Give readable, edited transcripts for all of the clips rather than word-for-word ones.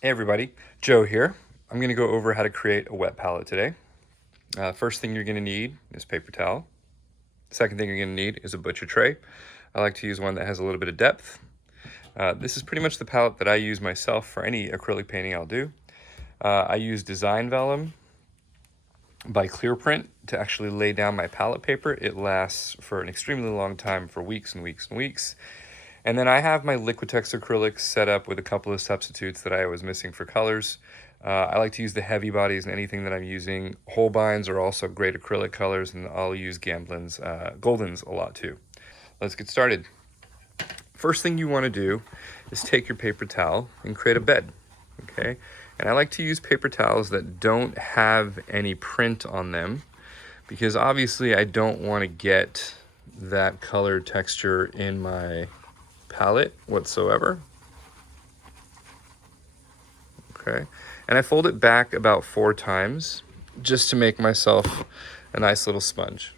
Hey everybody, Joe here. I'm going to go over how to create a wet palette today. First thing you're going to need is paper towel. Second thing you're going to need is a butcher tray. I like to use one that has a little bit of depth. This is pretty much the palette that I use myself for any acrylic painting I'll do. I use design vellum by Clearprint to actually lay down my palette paper. It lasts for an extremely long time, for weeks and weeks and weeks. And then I have my Liquitex acrylics set up with a couple of substitutes that I was missing for colors. I like to use the heavy bodies in anything that I'm using. Holbeins are also great acrylic colors, and I'll use Gamblin's Goldens a lot too. Let's get started. First thing you want to do is take your paper towel and create a bed, okay? And I like to use paper towels that don't have any print on them, because obviously I don't want to get that color texture in my palette whatsoever. Okay, and I fold it back about 4 times just to make myself a nice little sponge.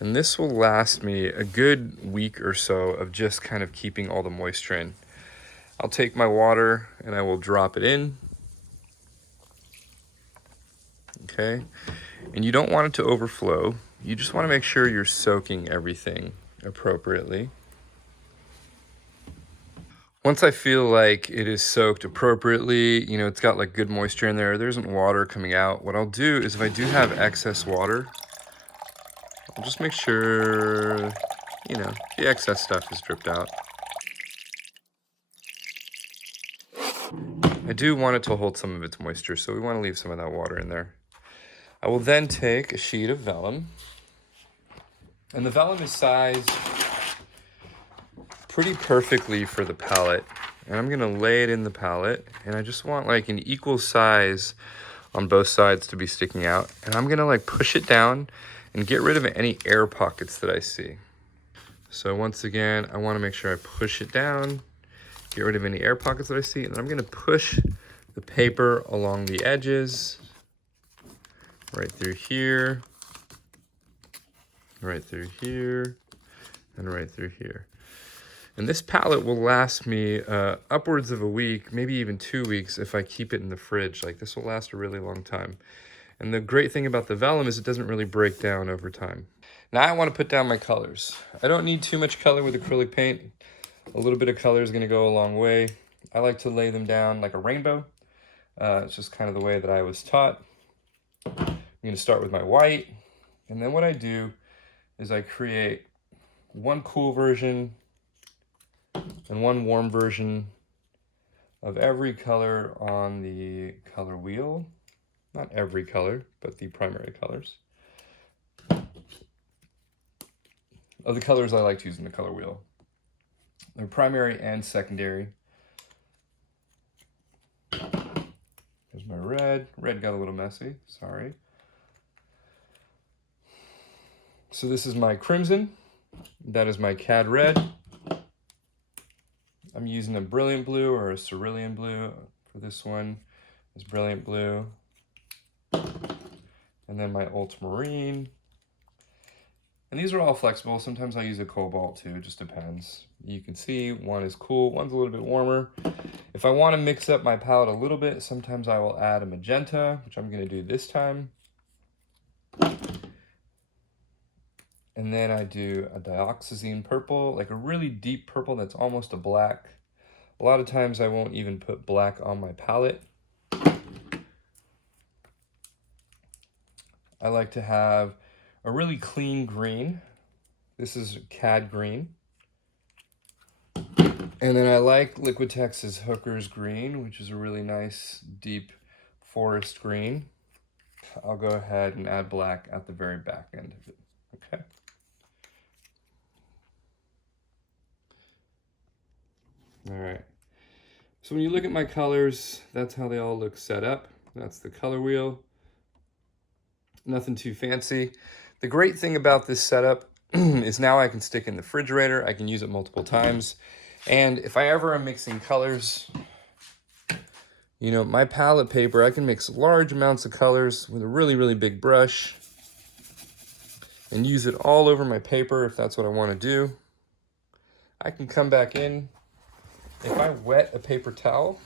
And this will last me a good week or so of just kind of keeping all the moisture in. I'll take my water and I will drop it in. Okay, and you don't want it to overflow. You just want to make sure you're soaking everything appropriately. Once I feel like it is soaked appropriately, it's got like good moisture in there isn't water coming out, what I'll do is if I do have excess water, I'll just make sure, the excess stuff is dripped out. I do want it to hold some of its moisture, so we want to leave some of that water in there. I will then take a sheet of vellum, and the vellum is sized pretty perfectly for the palette. And I'm gonna lay it in the palette, and I just want like an equal size on both sides to be sticking out. And I'm gonna like push it down and get rid of any air pockets that I see. So once again, I wanna make sure I push it down, get rid of any air pockets that I see, and then I'm gonna push the paper along the edges, right through here, right through here, and right through here. And this palette will last me upwards of a week, maybe even 2 weeks if I keep it in the fridge. Like, this will last a really long time. And the great thing about the vellum is it doesn't really break down over time. Now I want to put down my colors. I don't need too much color with acrylic paint. A little bit of color is going to go a long way. I like to lay them down like a rainbow. It's just kind of the way that I was taught. I'm going to start with my white. And then what I do is I create one cool version and one warm version of every color on the color wheel. Not every color, but the primary colors. Of the colors I like to use in the color wheel. They're primary and secondary. There's my red. Red got a little messy, sorry. So this is my crimson. That is my cad red. I'm using a brilliant blue or a cerulean blue for this one. It's brilliant blue. And then my ultramarine. And these are all flexible. Sometimes I use a cobalt too, it just depends. You can see one is cool, one's a little bit warmer. If I want to mix up my palette a little bit, sometimes I will add a magenta, which I'm going to do this time. And then I do a dioxazine purple, like a really deep purple that's almost a black. A lot of times I won't even put black on my palette. I like to have a really clean green. This is cad green. And then I like Liquitex's Hooker's green, which is a really nice deep forest green. I'll go ahead and add black at the very back end of it, okay? All right, so when you look at my colors, that's how they all look set up. That's the color wheel. Nothing too fancy. The great thing about this setup is now I can stick in the refrigerator. I can use it multiple times. And if I ever am mixing colors, my palette paper, I can mix large amounts of colors with a really, really big brush and use it all over my paper if that's what I want to do. I can come back in if I wet a paper towel,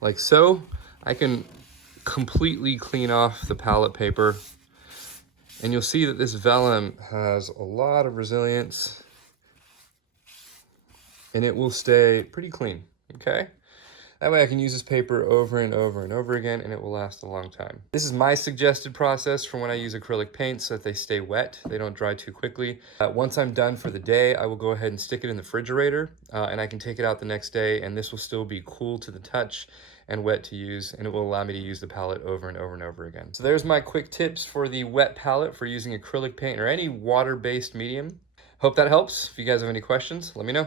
like so, I can completely clean off the palette paper. And you'll see that this vellum has a lot of resilience and it will stay pretty clean, okay? That way I can use this paper over and over and over again and it will last a long time. This is my suggested process for when I use acrylic paints so that they stay wet, they don't dry too quickly. Once I'm done for the day, I will go ahead and stick it in the refrigerator and I can take it out the next day and this will still be cool to the touch and wet to use, and it will allow me to use the palette over and over and over again. So there's my quick tips for the wet palette for using acrylic paint or any water-based medium. Hope that helps. If you guys have any questions, let me know.